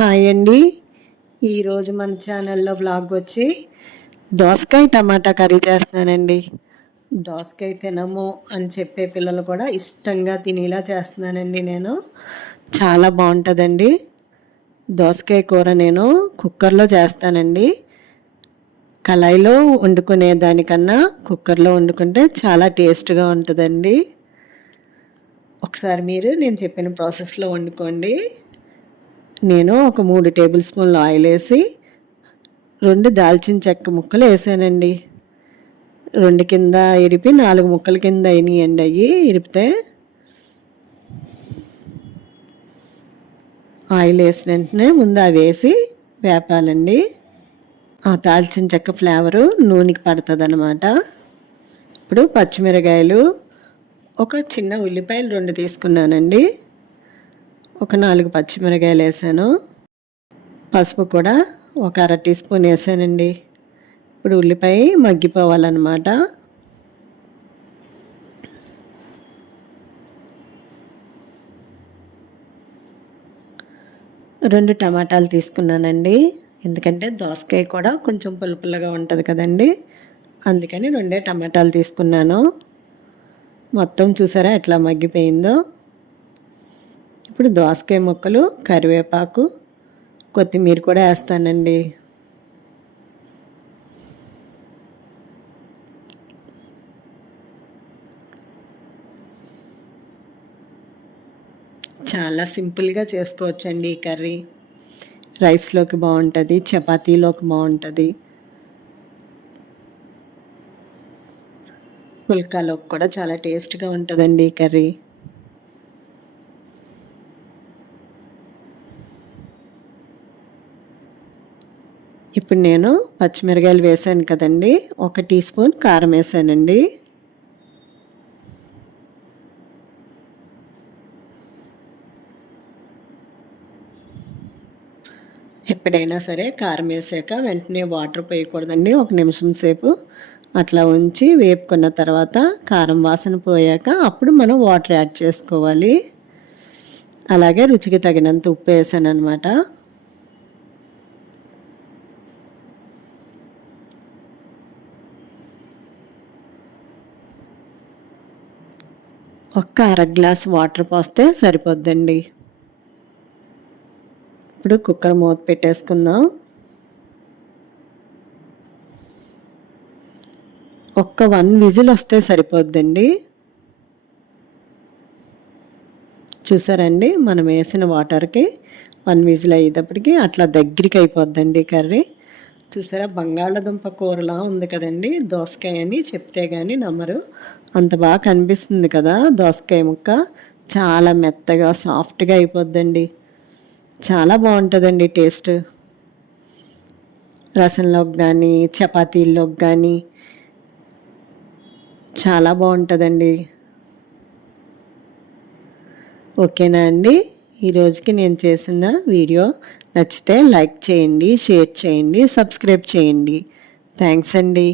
Hi అండి. ఈరోజు మన ఛానల్లో వ్లాగ్ వచ్చి దోసకాయ టమాటా కర్రీ చేస్తున్నానండి. దోసకాయ తినము అని చెప్పే పిల్లలు కూడా ఇష్టంగా తినేలా చేస్తున్నానండి నేను. చాలా బాగుంటుందండి. దోసకాయ కూర నేను కుక్కర్లో చేస్తానండి. కళాయిలో వండుకునే దానికన్నా కుక్కర్లో వండుకుంటే చాలా టేస్ట్గా ఉంటుందండి. ఒకసారి మీరు నేను చెప్పిన ప్రాసెస్లో వండుకోండి. నేను ఒక 3 టేబుల్ స్పూన్లు ఆయిల్ వేసి 2 దాల్చిన చెక్క ముక్కలు వేసానండి. 2 కింద ఇరిపి 4 ముక్కల కింద అయినాయండి. అవి ఇరిపితే ఆయిల్ వేసిన వెంటనే ముందు అవి వేసి వేపాలండి. ఆ దాల్చిన చెక్క ఫ్లేవరు నూనెకి పడుతుంది అన్నమాట. ఇప్పుడు పచ్చిమిరకాయలు, ఒక చిన్న ఉల్లిపాయలు 2 తీసుకున్నానండి. ఒక 4 పచ్చిమిరకాయలు వేసాను. పసుపు కూడా ఒక 1/2 టీ స్పూన్ వేసానండి. ఇప్పుడు ఉల్లిపాయ మగ్గిపోవాలన్నమాట. రెండు టమాటాలు తీసుకున్నానండి. ఎందుకంటే దోసకాయ కూడా కొంచెం పుల్లపుల్లగా ఉంటుంది కదండి, అందుకని 2 టమాటాలు తీసుకున్నాను. మొత్తం చూసారా ఎట్లా మగ్గిపోయిందో. ఇప్పుడు దోసకాయ ముక్కలు, కరివేపాకు, కొత్తిమీర కూడా వేస్తానండి. చాలా సింపుల్గా చేసుకోవచ్చండి ఈ కర్రీ. రైస్లోకి బాగుంటుంది, చపాతీలోకి బాగుంటుంది, పుల్కాలోకి కూడా చాలా టేస్ట్గా ఉంటుందండి ఈ కర్రీ. ఇప్పుడు నేను పచ్చిమిరకాయలు వేసాను కదండి, 1 టీ స్పూన్ కారం వేసానండి. ఎప్పుడైనా సరే కారం వేసాక వెంటనే వాటర్ పోయకూడదండి. 1 నిమిషం సేపు అట్లా ఉంచి వేపుకున్న తర్వాత కారం వాసన పోయాక అప్పుడు మనం వాటర్ యాడ్ చేసుకోవాలి. అలాగే రుచికి తగినంత ఉప్పు వేసాను అనమాట. ఒక్క 1/2 గ్లాస్ వాటర్ పోస్తే సరిపోద్దండి. ఇప్పుడు కుక్కర్ మూత పెట్టేసుకుందాం. ఒక్క 1 విజిల్ వస్తే సరిపోద్దండి. చూసారండి, మనం వేసిన వాటర్కి 1 విజిల్ అయ్యేటప్పటికి అట్లా దగ్గరికి అయిపోద్దండి కర్రీ. చూసారా, బంగాళదుంప కూరలా ఉంది కదండి దోసకాయ అని చెప్తే కానీ నమ్మరు. అంత బాగా కనిపిస్తుంది కదా దోసకాయ ముక్క. చాలా మెత్తగా సాఫ్ట్గా అయిపోద్దండి. చాలా బాగుంటుందండి టేస్ట్. రసంలోకి కానీ చపాతీల్లోకి కానీ చాలా బాగుంటుందండి. ఓకేనా అండి, ఈరోజుకి నేను చేసిన వీడియో నచ్చితే లైక్ చేయండి, షేర్ చేయండి, సబ్స్క్రైబ్ చేయండి. థ్యాంక్స్ అండి.